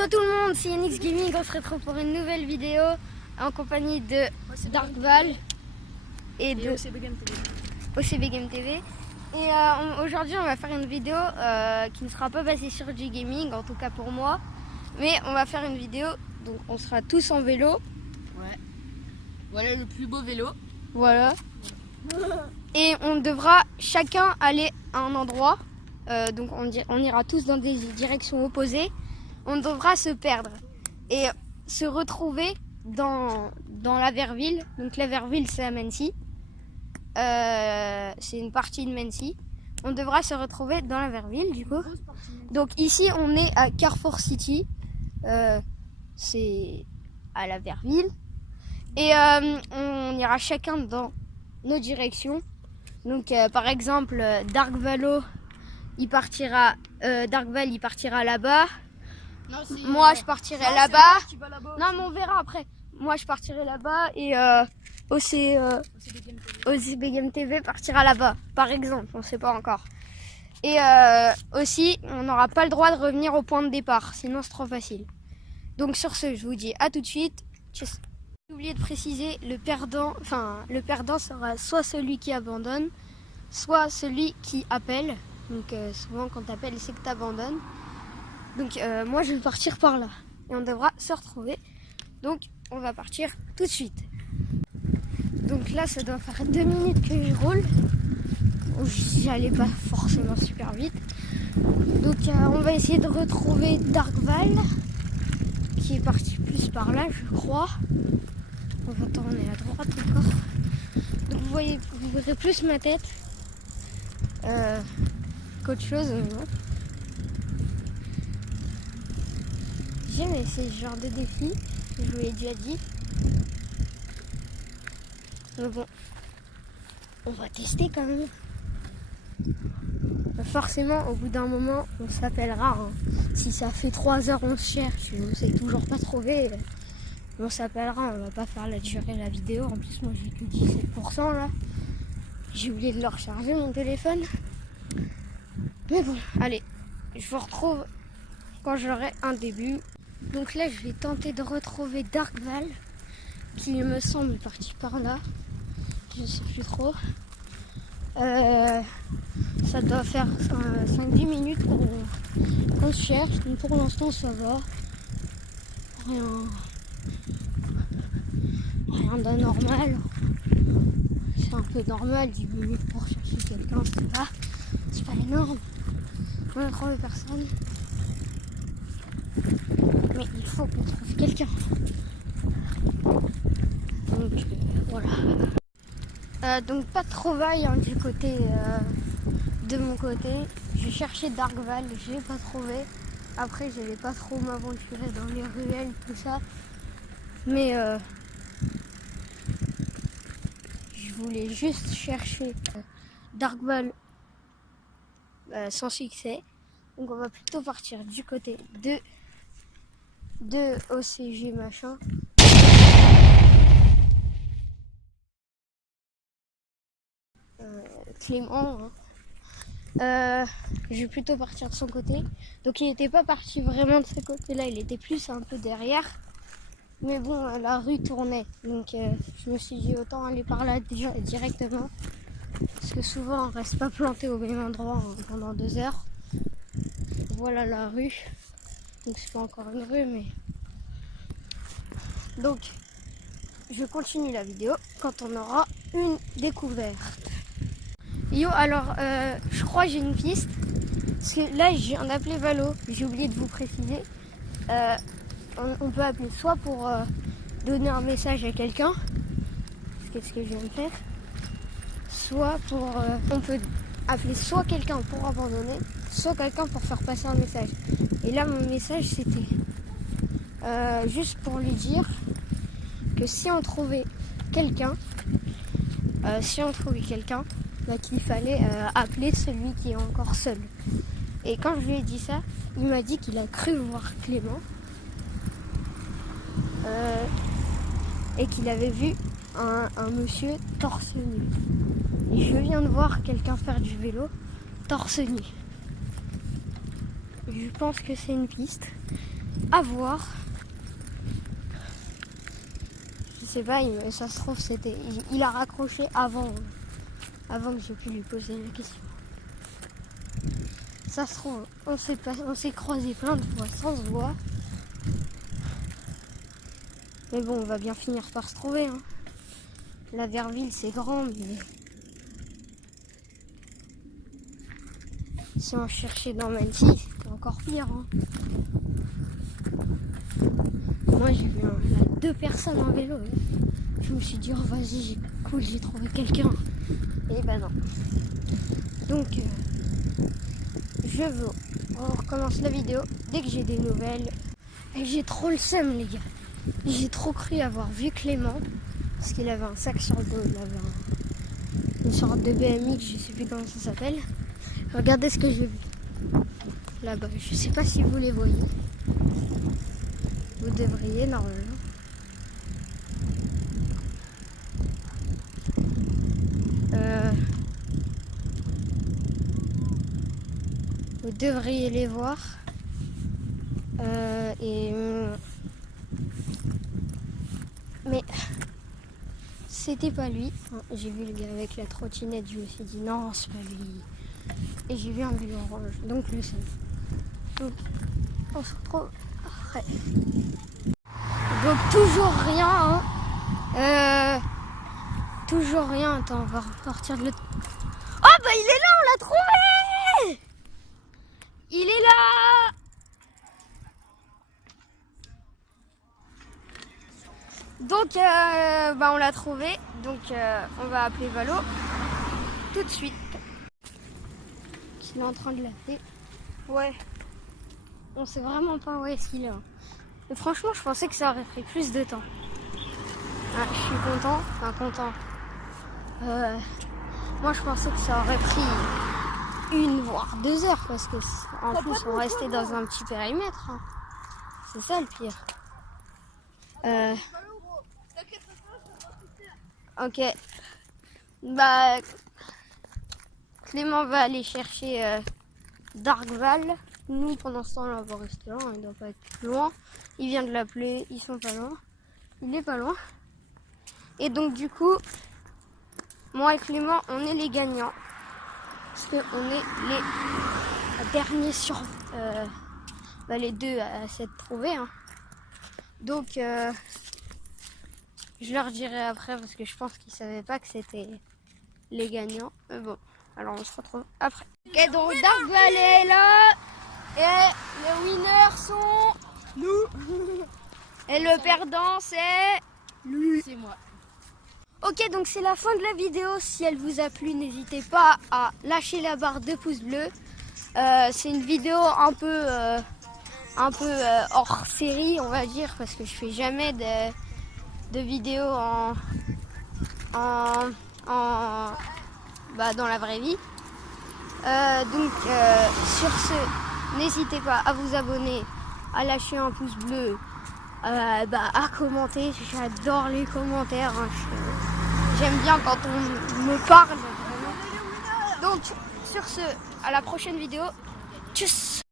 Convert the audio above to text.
Yo tout le monde, c'est Yannick Gaming, on se retrouve pour une nouvelle vidéo en compagnie de Darkval et de OCB Game TV. Et aujourd'hui on va faire une vidéo qui ne sera pas basée sur G-Gaming, en tout cas pour moi. Mais on va faire une vidéo, donc on sera tous en vélo. Ouais. Voilà le plus beau vélo. Voilà. Et on devra chacun aller à un endroit. Donc on ira tous dans des directions opposées. On devra se perdre et se retrouver dans la Verville. Donc la Verville, c'est à Mency. C'est une partie de Mency. On devra se retrouver dans la Verville du coup. Donc ici on est à Carrefour City. C'est à la Verville. Et on ira chacun dans nos directions. Donc par exemple Darkval il partira là-bas. Non, moi je partirai là-bas. Non mais on verra après. Moi je partirai là-bas et OCB Game TV partira là-bas par exemple, on sait pas encore. Et aussi on n'aura pas le droit de revenir au point de départ, sinon c'est trop facile. Donc sur ce je vous dis à tout de suite. Tchuss. J'ai oublié de préciser, le perdant sera soit celui qui abandonne, soit celui qui appelle. Donc souvent quand tu appelles c'est que tu abandonnes. Donc moi je vais partir par là et on devra se retrouver. Donc on va partir tout de suite. Donc là ça doit faire 2 minutes que je roule. J'allais pas forcément super vite. Donc on va essayer de retrouver Darkval qui est parti plus par là je crois. On va tourner à droite encore. Donc vous verrez plus ma tête qu'autre chose. J'aime essayer ce genre de défi, je vous l'ai déjà dit. Mais bon, on va tester quand même. Forcément, au bout d'un moment, on s'appellera. Hein. Si ça fait 3 heures, on se cherche, on ne s'est toujours pas trouvé. On s'appellera, on va pas faire la durée de la vidéo. En plus, moi j'ai que 17% là. J'ai oublié de le recharger mon téléphone. Mais bon, allez, je vous retrouve quand j'aurai un début. Donc là, je vais tenter de retrouver Darkval, qui me semble parti par là. Je sais plus trop. Ça doit faire 5-10 minutes qu'on se cherche. Donc pour l'instant, ça va. Rien d'anormal. C'est un peu normal, 10 minutes pour chercher quelqu'un, c'est pas énorme. On n'a trouvé personne. Mais il faut qu'on trouve quelqu'un. Donc voilà. Donc pas de trouvailles hein, du côté de mon côté. J'ai cherché Darkval, je l'ai pas trouvé. Après je n'allais pas trop m'aventurer dans les ruelles, tout ça. Mais je voulais juste chercher Darkval sans succès. Donc on va plutôt partir du côté de OCG machin. Clément. Hein. Je vais plutôt partir de son côté. Donc il n'était pas parti vraiment de ce côté-là, il était plus un peu derrière. Mais bon, la rue tournait. Donc je me suis dit autant aller par là directement. Parce que souvent on reste pas planté au même endroit pendant 2 heures. Voilà la rue. Donc c'est pas encore une rue mais. Donc je continue la vidéo quand on aura une découverte. Yo alors je crois que j'ai une piste. Parce que là je viens d'appeler Valo, j'ai oublié de vous préciser. On peut appeler soit pour donner un message à quelqu'un, c'est ce que je viens de faire. Soit pour on peut appeler soit quelqu'un pour abandonner, soit quelqu'un pour faire passer un message. Et là mon message c'était juste pour lui dire que si on trouvait quelqu'un, bah, qu'il fallait appeler celui qui est encore seul. Et quand je lui ai dit ça, il m'a dit qu'il a cru voir Clément et qu'il avait vu un monsieur torse nu. Et je viens de voir quelqu'un faire du vélo torse nu. Je pense que c'est une piste. à voir. Je sais pas, ça se trouve, il a raccroché avant que j'ai pu lui poser la question. Ça se trouve, on s'est croisés plein de fois sans se voir. Mais bon, on va bien finir par se trouver. Hein. La Verville, c'est grand, mais si on cherchait dans Manti, c'était encore pire. Hein. Moi, j'ai vu 2 personnes en vélo. Je me suis dit, oh vas-y, cool, j'ai trouvé quelqu'un. Et ben non. Donc, on recommence la vidéo dès que j'ai des nouvelles. Et j'ai trop le seum, les gars. J'ai trop cru avoir vu Clément. Parce qu'il avait un sac sur le dos. Il avait une sorte de BMX, je sais plus comment ça s'appelle. Regardez ce que j'ai vu. Là-bas, je sais pas si vous les voyez. Vous devriez normalement. Vous devriez les voir. Mais c'était pas lui. J'ai vu le gars avec la trottinette, je me suis dit non, c'est pas lui. Et j'ai vu un vélo orange, donc le seul. Donc on se retrouve après. Donc toujours rien. Hein. Toujours rien. Attends, on va repartir de l'autre. Oh bah il est là, on l'a trouvé. Il est là. Donc on l'a trouvé. Donc on va appeler Valo tout de suite. Il est en train de l'appeler. Ouais. On sait vraiment pas où est-ce qu'il est. Hein. Et franchement, je pensais que ça aurait pris plus de temps. Ah, je suis content. Enfin, content. Moi, je pensais que ça aurait pris 1 voire 2 heures. Parce que en plus, on restait dans un petit périmètre. Hein. C'est ça le pire. Ok. Bah, Clément va aller chercher Darkval. Nous, pendant ce temps-là, on va rester là. Il ne doit pas être loin. Il vient de l'appeler. Ils sont pas loin. Il est pas loin. Et donc, du coup, moi et Clément, on est les gagnants. Parce qu'on est les derniers sur... les 2 à s'être trouvés. Hein. Donc, je leur dirai après parce que je pense qu'ils savaient pas que c'était les gagnants. Mais bon, alors on se retrouve après. Ok, donc Darkval est là. Et les winners sont nous. Et le perdant c'est lui. C'est moi. Ok, donc c'est la fin de la vidéo. Si elle vous a plu, n'hésitez pas à lâcher la barre de pouces bleus. C'est une vidéo un peu hors série, on va dire, parce que je fais jamais de vidéos dans la vraie vie. Donc sur ce, n'hésitez pas à vous abonner, à lâcher un pouce bleu, à commenter. J'adore les commentaires. Hein. J'aime bien quand on me parle. Vraiment. Donc sur ce, à la prochaine vidéo. Tchuss.